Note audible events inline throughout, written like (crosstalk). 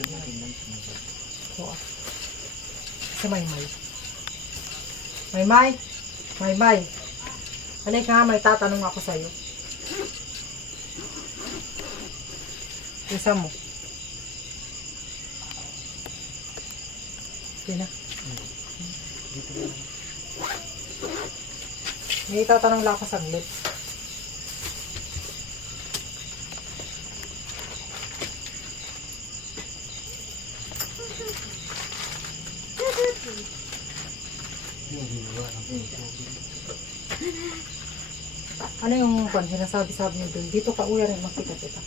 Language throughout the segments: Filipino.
May Oo. Si Maymay. Maymay? Maymay. Halika nga, may tatanong ako sa'yo. Isa mo. Yun na. May tatanong lang ako saglit. Ano yung kwan, sinasabi-sabi niyo dun? Dito ka uya rin, makita kita.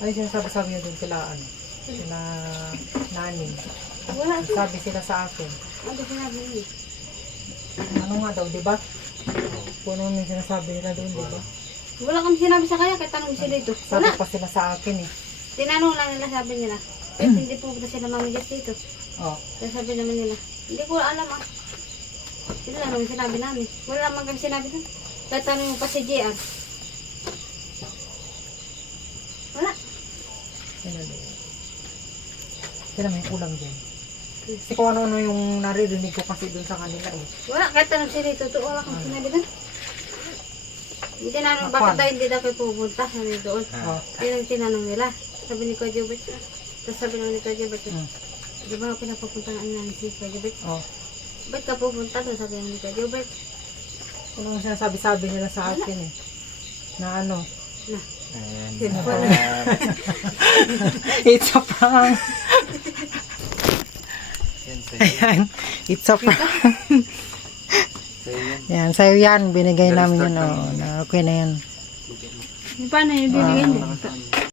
Ano yung sinasabi-sabi niyo dun kila ano? Wala siya. Sabi sila sa akin. Ano sinabi niya? Ano nga daw, di ba? Kung ano yung sinasabi nila doon, di ba? Wala kang sinabi sa kanya, kahit tanong sila dito. Sabi Wala. pa sila sa akin eh. Tinanong lang nila, sabi nila. Eh, hindi pupunta sila mamigas dito. Oh, Kaya sabi naman nila, hindi ko alam ah. Sila lang naman sinabi namin. Wala naman kami sinabi doon. Kahit tanong mo pa si JR. Wala. na. Sila may kulang dyan. Kasi kung ano-ano yung naririnig ko kasi doon sa kanila eh. Wala, kahit tanong sila dito. Totoo, wala kang sinabi doon. Hindi tinanong, bakit tayo hindi na kayo pupunta? Sabi doon. Oh, Yun ang tinanong nila. Sabi ni Kuya. Tapos sabi naman ni Kuya Jobert, mm, di ba pinapapunta na namin si Kuya Jobert? oh. Ba't ka pupunta doon? Sabi ni Kuya Jobert. Ano yung sinasabi-sabi nila sa akin eh. Na ano, Na, Ayan. Ah, (laughs) it's a prank. Yan, sa'yo. Ayan, it's a prank. Sa'yo yan. Yan, sa'yo yan, binigay namin start yun. lang Oh, yun. na okay na yan. paano yung bibigyan niya? Nakasaan.